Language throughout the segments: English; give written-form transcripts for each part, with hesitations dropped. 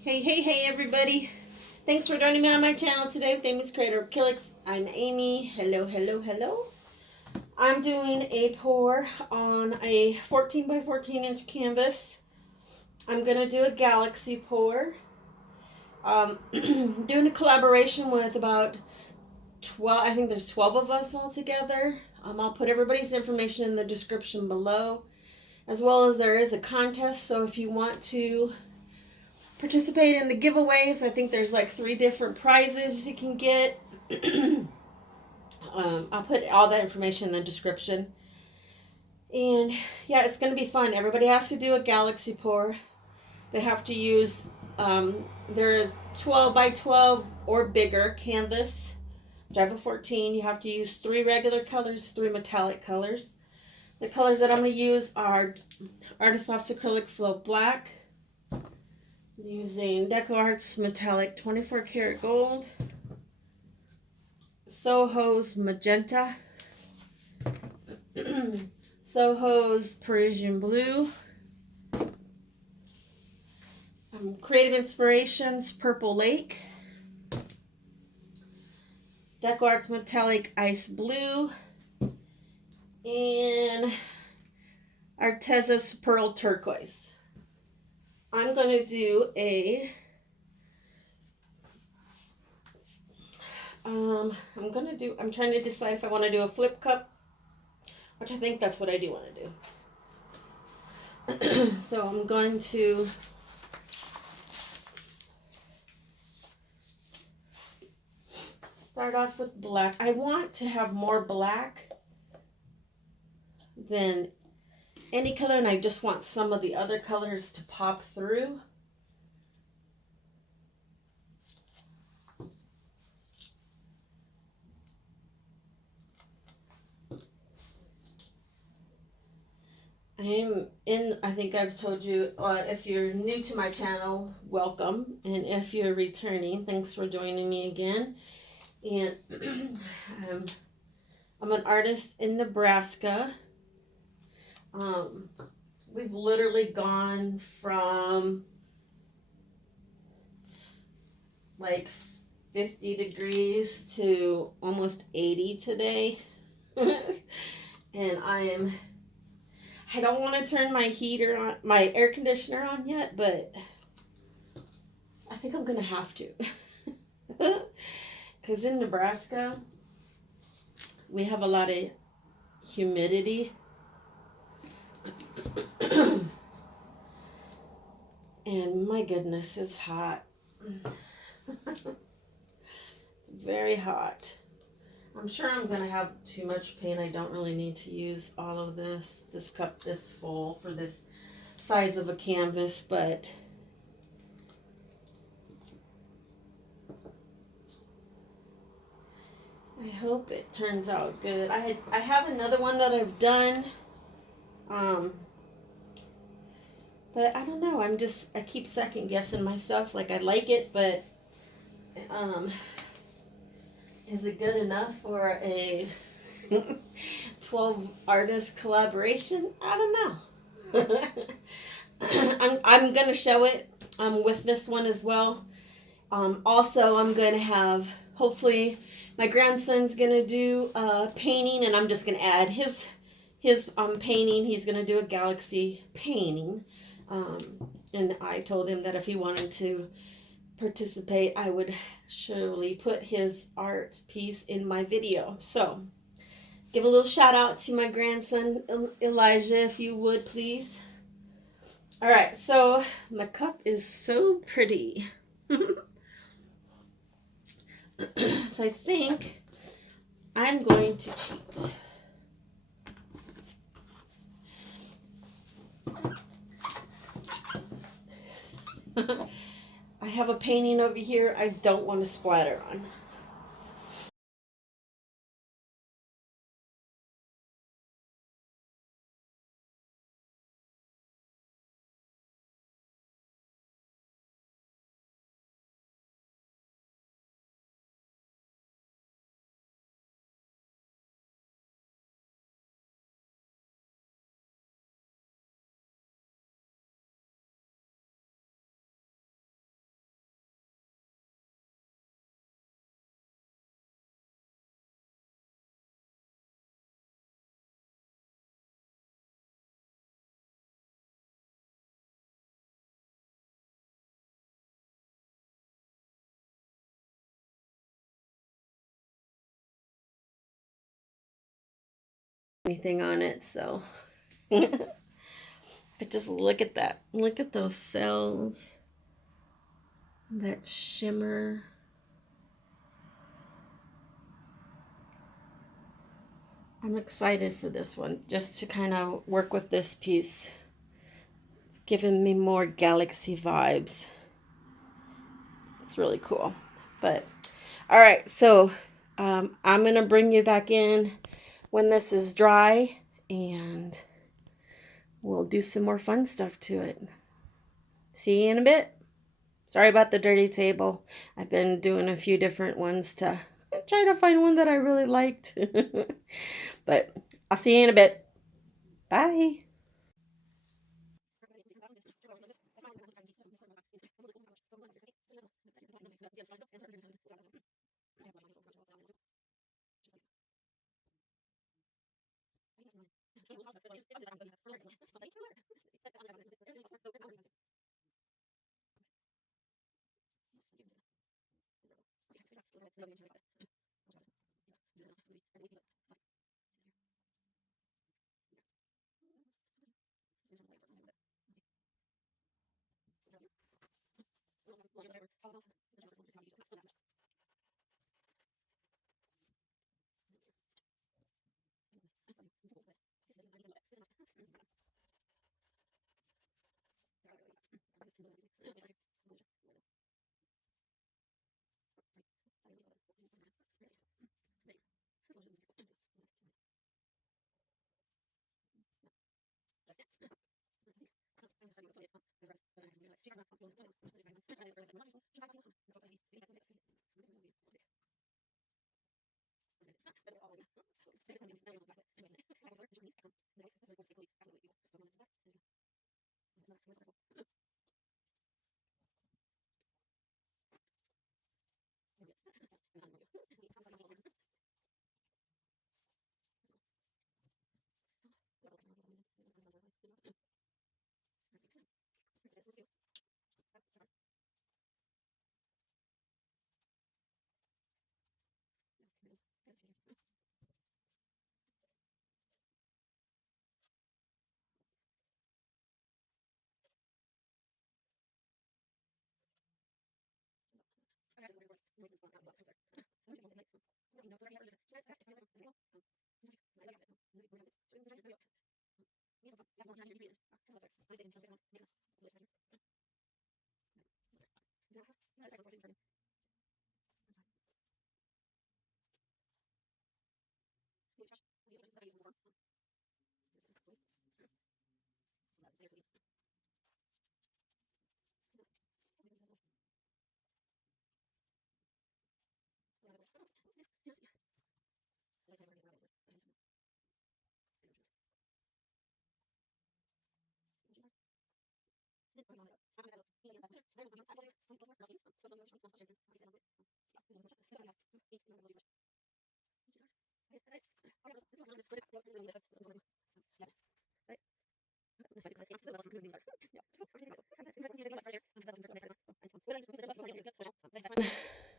Hey everybody. Thanks for joining me on my channel today with Amy's Creator Acrylics. I'm Amy. Hello. I'm doing a pour on a 14 by 14 inch canvas. I'm going to do a galaxy pour. Doing a collaboration with about 12, I think there's 12 of us all together. I'll put everybody's information in the description below, as well as there is a contest. So if you want to participate in the giveaways, I think there's like 3 different prizes you can get. I'll put all that information in the description. And yeah, it's going to be fun. Everybody has to do a galaxy pour. They have to use their 12 by 12 or bigger canvas. I have a 14. You have to use 3 regular colors, 3 metallic colors. The colors that I'm going to use are Artist Loft's Acrylic Flow Black, using DecoArt's Metallic 24 karat gold, Soho's Magenta, Soho's Parisian Blue, Creative Inspirations Purple Lake, DecoArt's Metallic Ice Blue, and Artesa's Pearl Turquoise. I'm going to do a I'm trying to decide if I want to do a flip cup, which I think that's what I do want to do. So I'm going to start off with black. I want to have more black than any color, and I just want some of the other colors to pop through. I think I've told you, if you're new to my channel, welcome. And if you're returning, thanks for joining me again. And I'm an artist in Nebraska. We've literally gone from like 50 degrees to almost 80 today. And I don't want to turn my heater on, my air conditioner on yet, but I think I'm going to have to. Because in Nebraska, we have a lot of humidity. And my goodness, it's hot. It's very hot. I'm sure I'm going to have too much paint. I don't really need to use all of this cup this full for this size of a canvas, but I hope it turns out good. I have another one that I've done, but I don't know. I keep second guessing myself. Like, I like it, but is it good enough for a 12 artist collaboration? I don't know. I'm gonna show it with this one as well. Also, I'm going to have, hopefully, my grandson's going to do painting, and I'm just going to add his painting. He's going to do a galaxy painting. And I told him that if he wanted to participate, I would surely put his art piece in my video. So, give a little shout out to my grandson, Elijah, if you would, please. All right, so my cup is so pretty. So I think I'm going to cheat. I have a painting over here I don't want to splatter on. anything on it, so. But just look at that. Look at those cells. That shimmer. I'm excited for this one, just to kind of work with this piece. It's giving me more galaxy vibes. It's really cool. But, all right, so I'm going to bring you back in when this is dry, and we'll do some more fun stuff to it. See you in a bit. Sorry about the dirty table. I've been doing a few different ones to try to find one that I really liked. But I'll see you in a bit. Bye.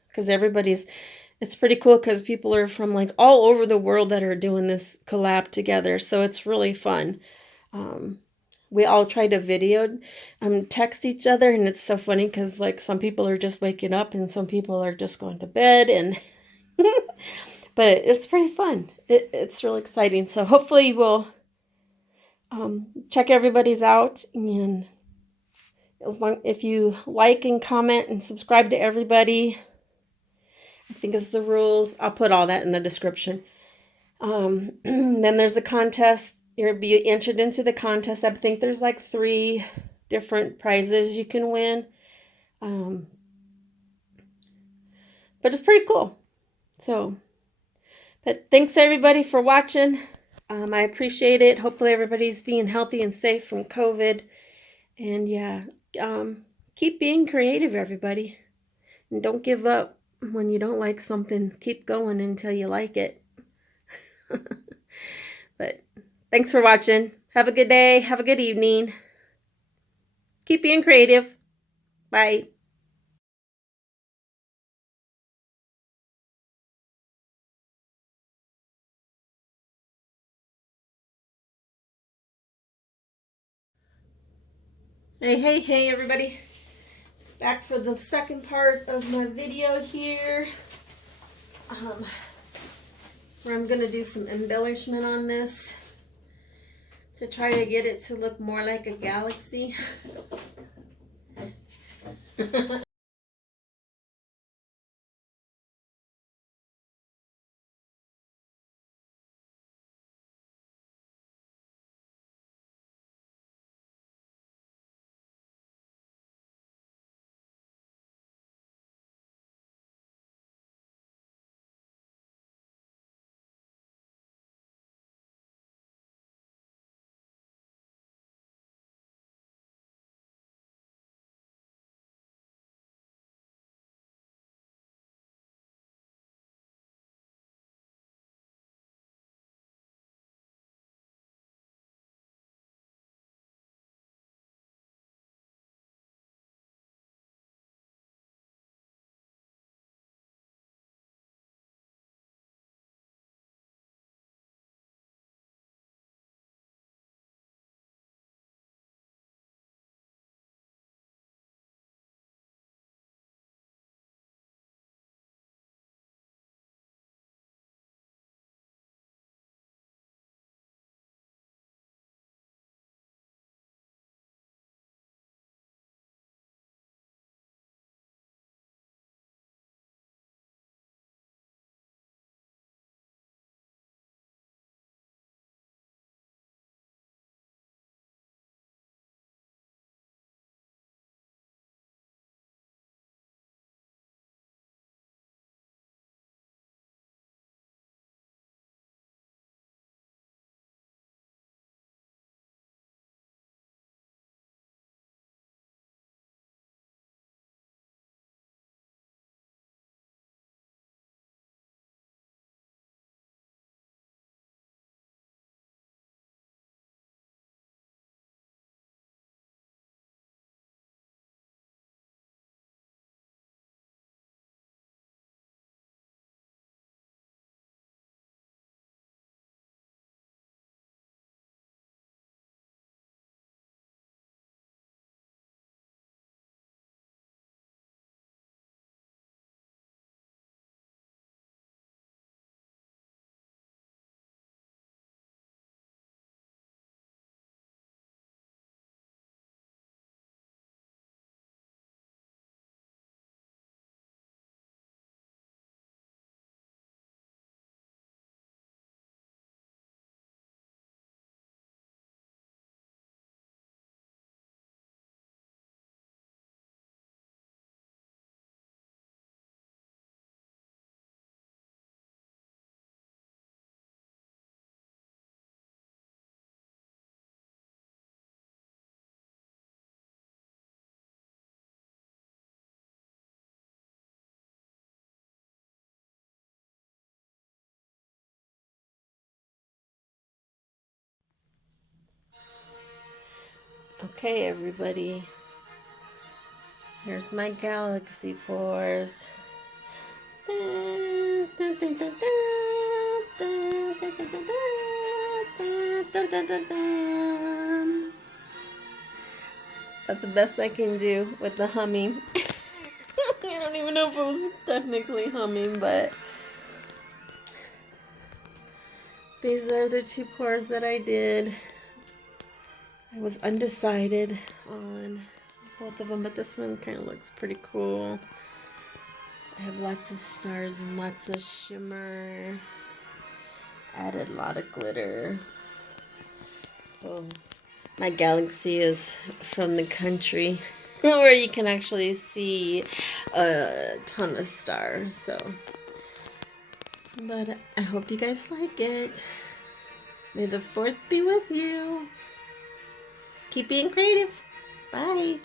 Because it's pretty cool because people are from like all over the world that are doing this collab together. So it's really fun. Um, we all try to text each other, and it's so funny because like some people are just waking up and some people are just going to bed, and but it's pretty fun. It's really exciting. So hopefully we'll check everybody's out, and if you like and comment and subscribe to everybody, I think it's the rules. I'll put all that in the description. Then there's a contest. You'll be entered into the contest. I think there's like 3 different prizes you can win. But it's pretty cool. So, but thanks everybody for watching. I appreciate it. Hopefully everybody's being healthy and safe from COVID. And yeah, keep being creative, everybody. And don't give up when you don't like something. Keep going until you like it. But thanks for watching. Have a good day. Have a good evening. Keep being creative. Bye. Hey everybody. Back for the second part of my video here. Where I'm going to do some embellishment on this to try to get it to look more like a galaxy. Okay, everybody. Here's my galaxy pores. That's the best I can do with the humming. I don't even know if it was technically humming, but these are the two pores that I did. I was undecided on both of them, but this one kind of looks pretty cool. I have lots of stars and lots of shimmer. Added a lot of glitter. So my galaxy is from the country where you can actually see a ton of stars. So, but I hope you guys like it. May the 4th be with you. Keep being creative. Bye.